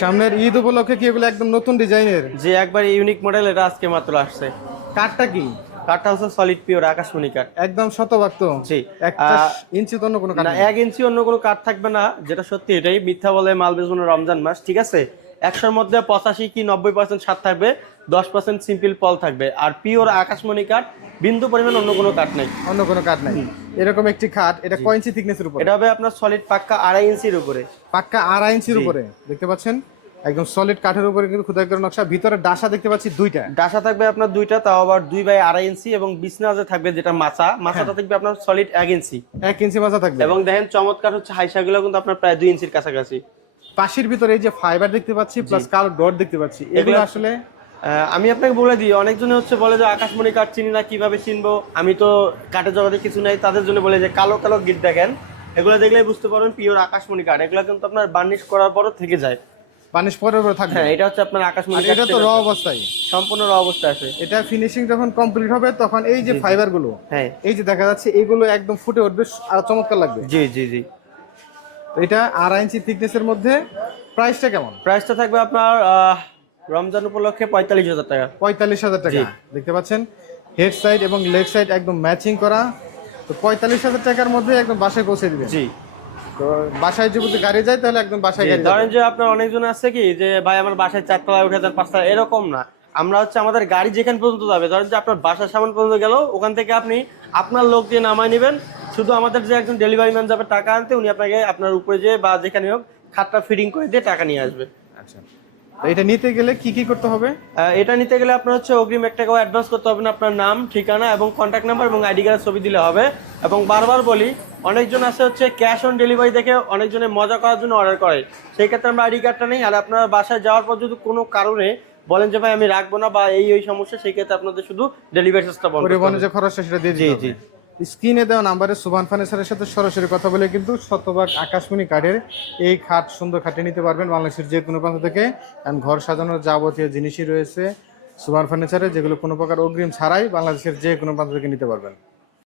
সামনের ঈদ উপলক্ষে কি এগুলো একদম নতুন ডিজাইনের? যে একবার ইউনিক মডেল, এটা আজকে মাত্র আসছে। কাঠটা কি? কাঠটা হচ্ছে সলিড পিওর আকাশমণি কাঠ। একদম শতভাগ তো? জি। একটা ইঞ্চি তো অন্য কোনো কাঠ না, নেই? 1 ইঞ্চি অন্য কোনো কাঠ থাকবে না, যেটা সত্যি এটাই মিথ্যা বলে মাল বেচবো না রমজান মাস, ঠিক আছে? 100-র মধ্যে 85 কি 90% সার থাকবে, 10% সিম্পল পল থাকবে, আর পিওর আকাশমণি কাঠ, বিন্দু পরিমাণ অন্য কোনো কাঠ নেই। অন্য কোনো কাঠ নাই। এরকম একটি খাট, এটা কয় ইঞ্চি থিকনেসের উপরে? এটা হবে আপনার সলিড পাক্কা 2.5 ইঞ্চির উপরে। পাক্কা 2.5 ইঞ্চির উপরে দেখতে পাচ্ছেন, একদম সলিড কাঠের উপরে কিন্তু খোদাই করে নকশা। ভিতরে ডাসা দেখতে পাচ্ছি দুইটা। ডাসা থাকবে আপনার দুইটা, তাও আবার 2/2.5 ইঞ্চি, এবং বিছনা যে থাকবে যেটা মাচাটা থাকবে আপনার সলিড 1 ইঞ্চি। 1 ইঞ্চি মাচা থাকবে। এবং দেখেন চমৎকার হচ্ছে হাইসাগুলো কিন্তু আপনার প্রায় 2 ইঞ্চির কাছাকাছি। পাশের ভিতরে এই যে ফাইবার দেখতে পাচ্ছি প্লাস কালো ডট দেখতে পাচ্ছি, এগুলো আসলে আমি আপনাকে বলে দিই, অনেকজনে হচ্ছে বলে যে আকাশমণি কাঠ চিনি না, কিভাবে চিনবো? আমি তো কাঠের জগতে কিছু নাই, তাদের জন্য বলে যে কালো কালো গিট দেখেন, এগুলো দেখলেই বুঝতে পারবেন পিওর আকাশমণি কাঠ। এগুলো কিন্তু আপনার বার্নিশ করার পরও থেকে যায়। বানিশ পরের উপরে থাকবে। হ্যাঁ, এটা হচ্ছে আপনার আকাশমণি কাঠ। এটা তো র অবস্থায়, সম্পূর্ণ র অবস্থায় আছে। এটা ফিনিশিং যখন কমপ্লিট হবে তখন এই যে ফাইবার গুলো, হ্যাঁ, এই যে দেখা যাচ্ছে এগুলো একদম ফুটে উঠবে আর চমৎকার লাগবে। জি জি জি। তো এটা 2.5 ইঞ্চি থিকনেসের মধ্যে। প্রাইসটা কেমন? প্রাইসটা থাকবে আপনার রমজান উপলক্ষে 45,000 টাকা। 45,000 টাকা। দেখতে পাচ্ছেন হেড সাইড এবং লেগ সাইড একদম ম্যাচিং করা। তো 45,000 টাকার মধ্যে একদম বাসায় পৌঁছে দিবেন। জি। তো বাসায় যদি গাড়ি যায় তাহলে একদম বাসায় গাড়ি ধরেন যাবে। যে আপনার অনেকজন আছে কি যে ভাই আমার বাসায় 4 তলায় উঠে যান, 5 তলায়, এরকম না। আমরা হচ্ছে আমাদের গাড়ি যেখানে পর্যন্ত যাবে, ধরেন যে আপনার বাসার সামনে পর্যন্ত গেল, ওখান থেকে আপনি আপনার লোক দিয়ে নামায় নেবেন। শুধু আমাদের যে একজন ডেলিভারি ম্যান যাবে টাকা আনতে, উনি আপনাকে আপনার উপরে যে বা যেখানে হোক খাটটা ফিটিং করে দিয়ে টাকা নিয়ে আসবে। আচ্ছা, তো এটা নিতে গেলে কি কি করতে হবে? এটা নিতে গেলে আপনার হচ্ছে অগ্রিম 1 টাকাও অ্যাডভান্স করতে হবে না। আপনার নাম, ঠিকানা এবং কন্ট্যাক্ট নাম্বার এবং আইডি কার্ডের ছবি দিলে হবে। এবং বারবার বলি, অনেকজন আছে হচ্ছে ক্যাশ অন ডেলিভারি দেখে অনেকজনে মজা করার জন্য অর্ডার করে। সেই ক্ষেত্রে আমরা আইডি কার্ডটা নেই, আর আপনার বাসায় যাওয়ার পর যদি কোনো কারণে বলেন যে ভাই আমি রাখবো না বা এই সমস্যা, সেই ক্ষেত্রে আপনাদের শুধু ডেলিভারি চার্জটা বন্ধ করতে পরিবহনের হবে। যে খরচটা সেটা দিয়ে জি দিতে জি। হবে। স্ক্রিনে দেওয়া নাম্বারে সুবহান ফার্নিচারের সাথে সরাসরি কথা বলে কিন্তু শতভাগ আকাশমণি কাঠের এই খাট, সুন্দর খাটে নিতে পারবেন বাংলাদেশের যে কোনো প্রান্ত থেকে। কারণ ঘর সাজানোর যাবতীয় জিনিসই রয়েছে সুবহান ফার্নিচারে, যেগুলো কোনো প্রকার অগ্রিম ছাড়াই বাংলাদেশের যে কোনো প্রান্ত থেকে নিতে পারবেন।